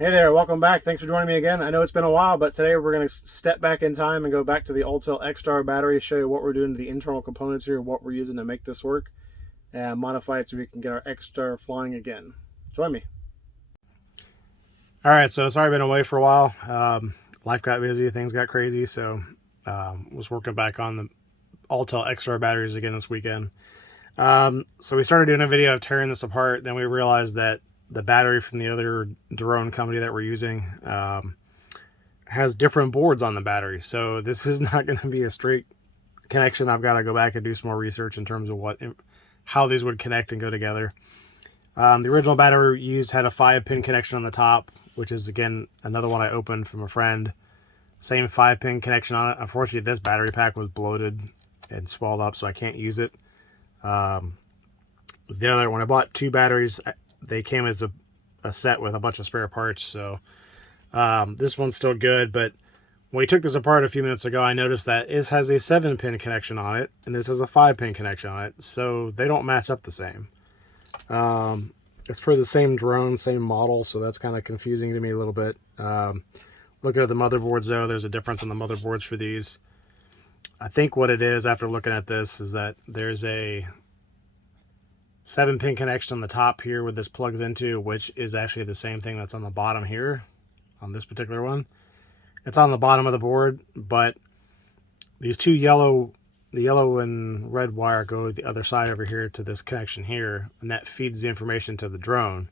Hey there, welcome back. Thanks for joining me again. I know it's been a while, but today we're going to step back in time and go back to the Autel X-Star Battery, show you what we're doing to the internal components here, what we're using to make this work, and modify it so we can get our X-Star flying again. Join me. All right, so sorry I've been away for a while. Life got busy, things got crazy, so was working back on the Autel X-Star batteries again this weekend. So we started doing a video of tearing this apart, then we realized that the battery from the other drone company that we're using has different boards on the battery. So this is not going to be a straight connection. I've got to go back and do some more research in terms of how these would connect and go together. The original battery we used had a 5-pin connection on the top, which is, again, another one I opened from a friend. Same 5-pin connection on it. Unfortunately, this battery pack was bloated and swelled up, so I can't use it. The other, when I bought 2 batteries, they came as a set with a bunch of spare parts, so this one's still good. But when we took this apart a few minutes ago, I noticed that it has a 7-pin connection on it, and this has a 5-pin connection on it, so they don't match up the same. It's for the same drone, same model, so that's kind of confusing to me a little bit. Looking at the motherboards, though, there's a difference on the motherboards for these. I think what it is, after looking at this, is that there's a 7-pin connection on the top here where this plugs into, which is actually the same thing that's on the bottom here on this particular one. It's on the bottom of the board, but these two the yellow and red wire go the other side over here to this connection here, and that feeds the information to the drone.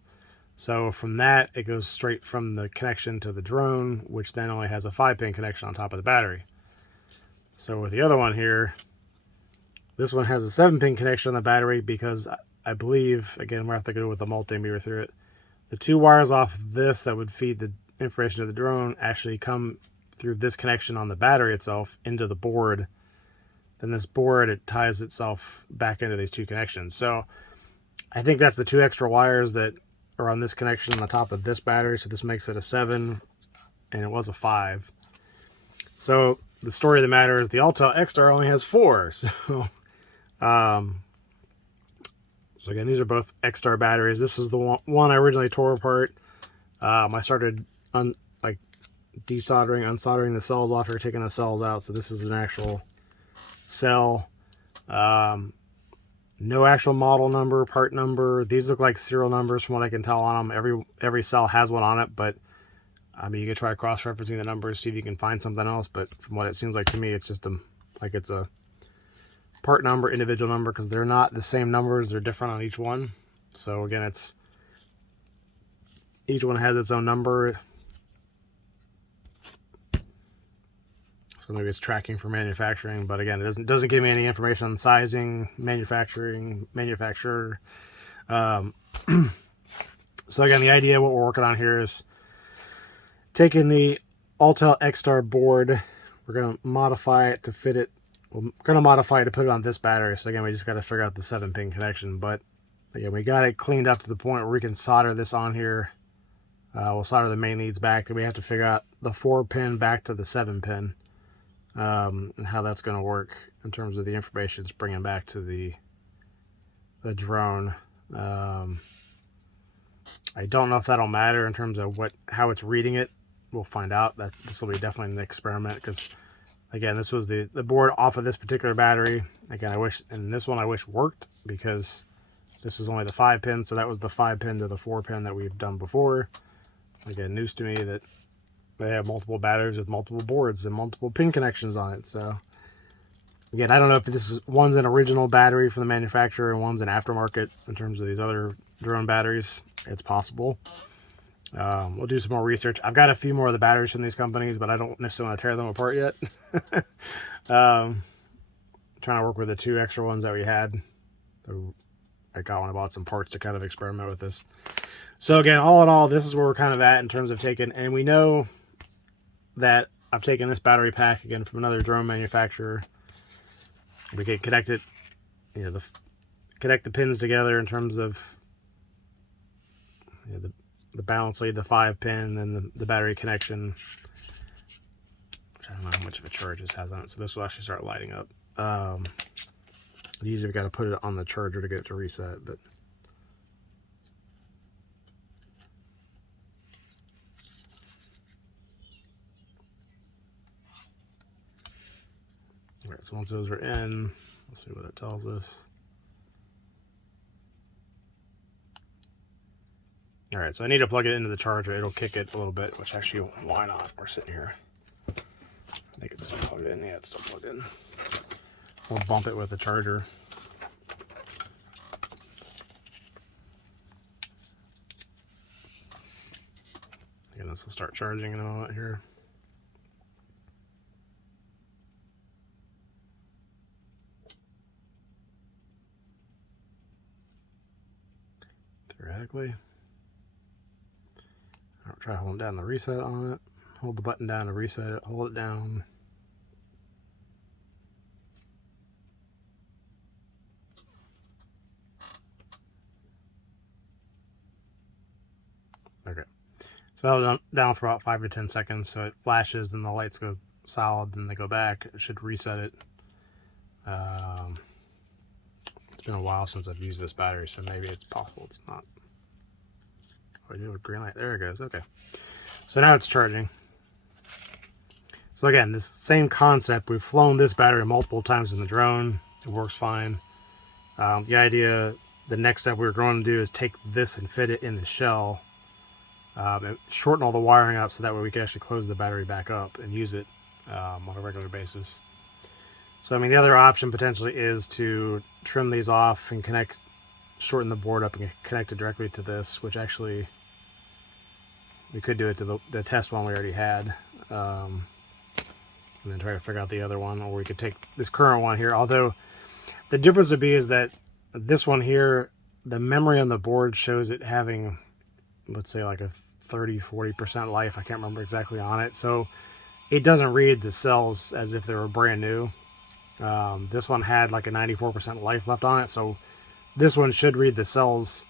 So from that, it goes straight from the connection to the drone, which then only has a 5-pin connection on top of the battery. So with the other one here, this one has a 7-pin connection on the battery because I believe, again, we're going to have to go with the multimeter through it. The 2 wires off this that would feed the information to the drone actually come through this connection on the battery itself into the board. Then this board, it ties itself back into these 2 connections. So I think that's the 2 extra wires that are on this connection on the top of this battery. So this makes it a 7, and it was a 5. So the story of the matter is the Autel X-Star only has 4. So again, these are both X-Star batteries. This is the one I originally tore apart. I started desoldering, unsoldering the cells off here, taking the cells out. So this is an actual cell. No actual model number, part number. These look like serial numbers from what I can tell on them. Every cell has one on it, but I mean, you could try cross-referencing the numbers, see if you can find something else. But from what it seems like to me, it's just it's a part number, individual number, because they're not the same numbers. They're different on each one. So again, each one has its own number. So maybe it's tracking for manufacturing, but again, it doesn't give me any information on sizing, manufacturer. So again, the idea, what we're working on here is taking the Autel X-Star board. We're going to modify it to fit it. We're going to modify it to put it on this battery. So again, we just got to figure out the 7-pin connection. But again, we got it cleaned up to the point where we can solder this on here. We'll solder the main leads back. Then we have to figure out the 4-pin back to the 7-pin. And how that's going to work in terms of the information it's bringing back to the drone. I don't know if that'll matter in terms of how it's reading it. We'll find out. This will be definitely an experiment, because again, this was the board off of this particular battery. Again, this one I wish worked, because this is only the 5-pin, so that was the 5-pin to the 4-pin that we've done before. Again, news to me that they have multiple batteries with multiple boards and multiple pin connections on it. So again, I don't know if one's an original battery from the manufacturer and one's an aftermarket in terms of these other drone batteries. It's possible. We'll do some more research. I've got a few more of the batteries from these companies, but I don't necessarily want to tear them apart yet. Trying to work with the 2 extra ones that we had. I got one, I bought some parts to kind of experiment with this. So again, all in all, this is where we're kind of at in terms of taking, and we know that I've taken this battery pack again from another drone manufacturer. We can connect it, connect the pins together in terms of the balance lead, the 5-pin, and the battery connection. Which I don't know how much of a charge this has on it, so this will actually start lighting up. Usually we've got to put it on the charger to get it to reset, but Alright, so once those are in, let's see what it tells us. Alright, so I need to plug it into the charger. It'll kick it a little bit, which actually, why not? We're sitting here. I think it's still plugged in. Yeah, it's still plugged in. We'll bump it with the charger. Again, this will start charging in a moment here. Theoretically. I'll try holding down the reset on it. Hold the button down to reset it. Hold it down. Okay. So I held it down for about 5 to 10 seconds. So it flashes, then the lights go solid, then they go back. It should reset it. It's been a while since I've used this battery, so maybe it's possible it's not. Oh, I do have a green light. There it goes. Okay. So now it's charging. So again, this same concept. We've flown this battery multiple times in the drone. It works fine. The idea, the next step we were going to do is take this and fit it in the shell. And shorten all the wiring up so that way we can actually close the battery back up and use it on a regular basis. So I mean, the other option potentially is to trim these off and shorten the board up and connect it directly to this, which actually we could do it to the test one we already had, and then try to figure out the other one, or we could take this current one here. Although the difference would be is that this one here, the memory on the board shows it having, let's say, like a 30-40% life. I can't remember exactly on it, so it doesn't read the cells as if they were brand new. This one had like a 94% life left on it, so this one should read the cells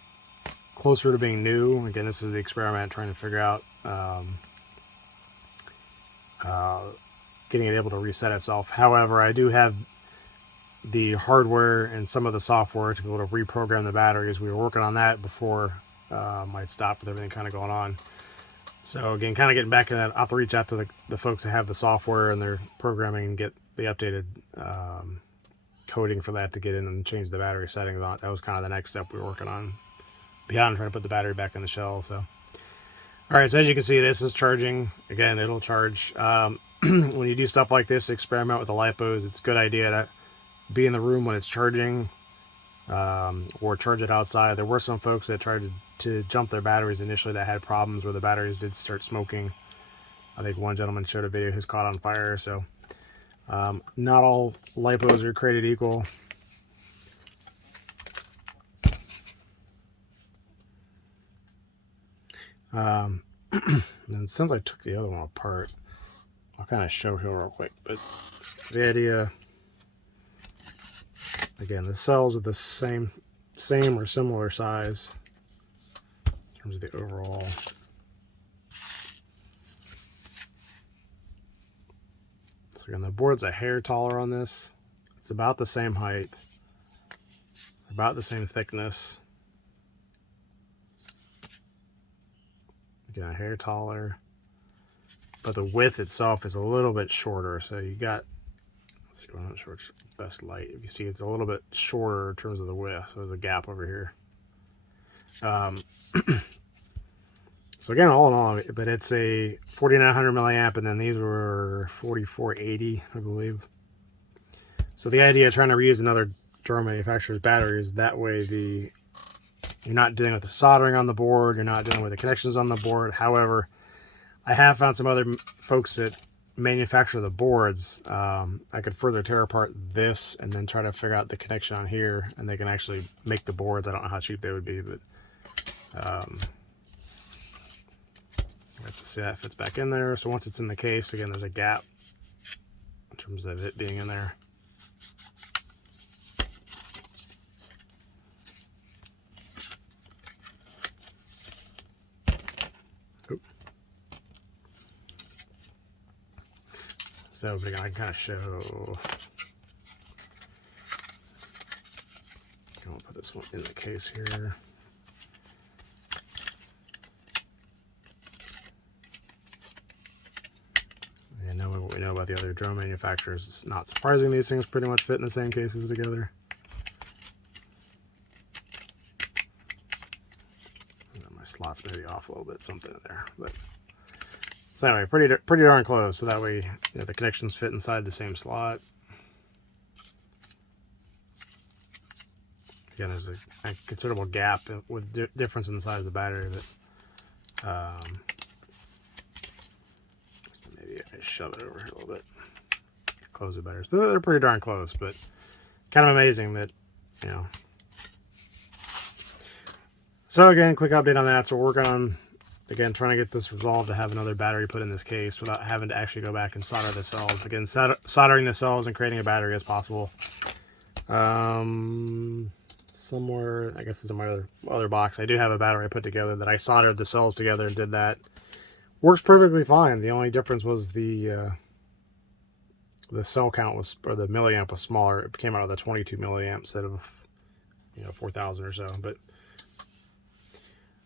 closer to being new. Again, this is the experiment trying to figure out getting it able to reset itself. However, I do have the hardware and some of the software to be able to reprogram the batteries. We were working on that before I stopped with everything kind of going on. So again, kind of getting back in that, I'll have to reach out to the folks that have the software and their programming and get the updated coding for that to get in and change the battery settings on it. That was kind of the next step we were working on beyond trying to put the battery back in the shell. So, all right, so as you can see, this is charging. Again, it'll charge. When you do stuff like this, experiment with the lipos. It's a good idea to be in the room when it's charging, or charge it outside. There were some folks that tried to jump their batteries initially that had problems where the batteries did start smoking. I think one gentleman showed a video, his caught on fire. So not all lipos are created equal. And since I took the other one apart, I'll kind of show here real quick. But the idea, again, the cells are the same or similar size in terms of the overall. So again, the board's a hair taller on this. It's about the same height, about the same thickness. Again, a hair taller, but the width itself is a little bit shorter. So you got, let's see, I'm not sure which best light. If you see, it's a little bit shorter in terms of the width. So there's a gap over here. So again, all in all, but it's a 4900 milliamp, and then these were 4480, I believe. So the idea of trying to reuse another drone manufacturer's batteries, that way you're not dealing with the soldering on the board, you're not dealing with the connections on the board. However, I have found some other folks that manufacture the boards. I could further tear apart this and then try to figure out the connection on here, and they can actually make the boards. I don't know how cheap they would be, but let's see, that fits back in there. So once it's in the case, again, there's a gap in terms of it being in there. Oop. So again, I can kind of show. I'll put this one in the case here. about the other drone manufacturers. It's not surprising these things pretty much fit in the same cases together. My slots maybe off a little bit, something in there. But so anyway, pretty darn close. So that way, you know, the connections fit inside the same slot. Again, there's a considerable gap with difference in the size of the battery, but maybe I shove it over here a little bit, close it better. So they're pretty darn close, but kind of amazing that, you know. So again, quick update on that. So we're working on, again, trying to get this resolved to have another battery put in this case without having to actually go back and solder the cells. Again, soldering the cells and creating a battery as possible. Somewhere, I guess it's in my other box, I do have a battery I put together that I soldered the cells together and did that. Works perfectly fine. The only difference was the cell count was, or the milliamp was smaller. It came out with a 22 milliamp instead of, you know, 4,000 or so. But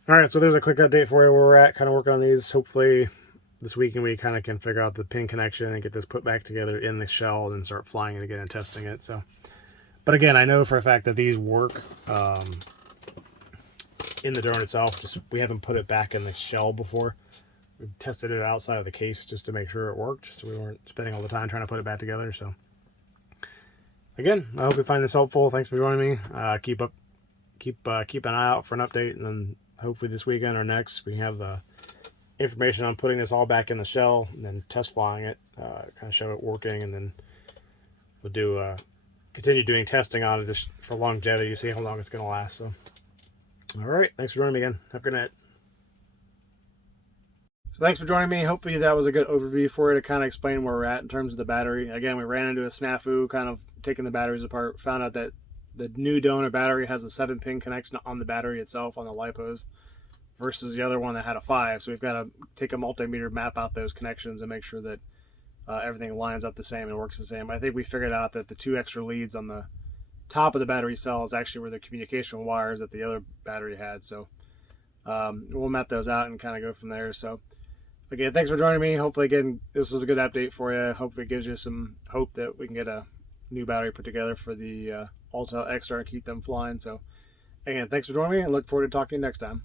all right, so there's a quick update for you where we're at, kind of working on these. Hopefully this weekend we kind of can figure out the pin connection and get this put back together in the shell and then start flying it again and testing it. So. But again, I know for a fact that these work in the drone itself. Just we haven't put it back in the shell before. We tested it outside of the case just to make sure it worked, so we weren't spending all the time trying to put it back together. So again, I hope you find this helpful. Thanks for joining me. Keep an eye out for an update, and then hopefully this weekend or next we have the information on putting this all back in the shell and then test flying it, kind of show it working, and then we'll do continue doing testing on it just for longevity, see how long it's going to last. So all right, thanks for joining me again. Have a good night. So thanks for joining me. Hopefully that was a good overview for you to kind of explain where we're at in terms of the battery. Again, we ran into a snafu kind of taking the batteries apart, found out that the new donor battery has a 7-pin connection on the battery itself on the lipos versus the other one that had a 5. So we've got to take a multimeter, map out those connections and make sure that everything lines up the same and works the same. I think we figured out that the 2 extra leads on the top of the battery cell is actually where the communication wires that the other battery had. So we'll map those out and kind of go from there. So again, thanks for joining me. Hopefully, again, this was a good update for you. Hopefully it gives you some hope that we can get a new battery put together for the Autel X-Star and keep them flying. So again, thanks for joining me, and look forward to talking to you next time.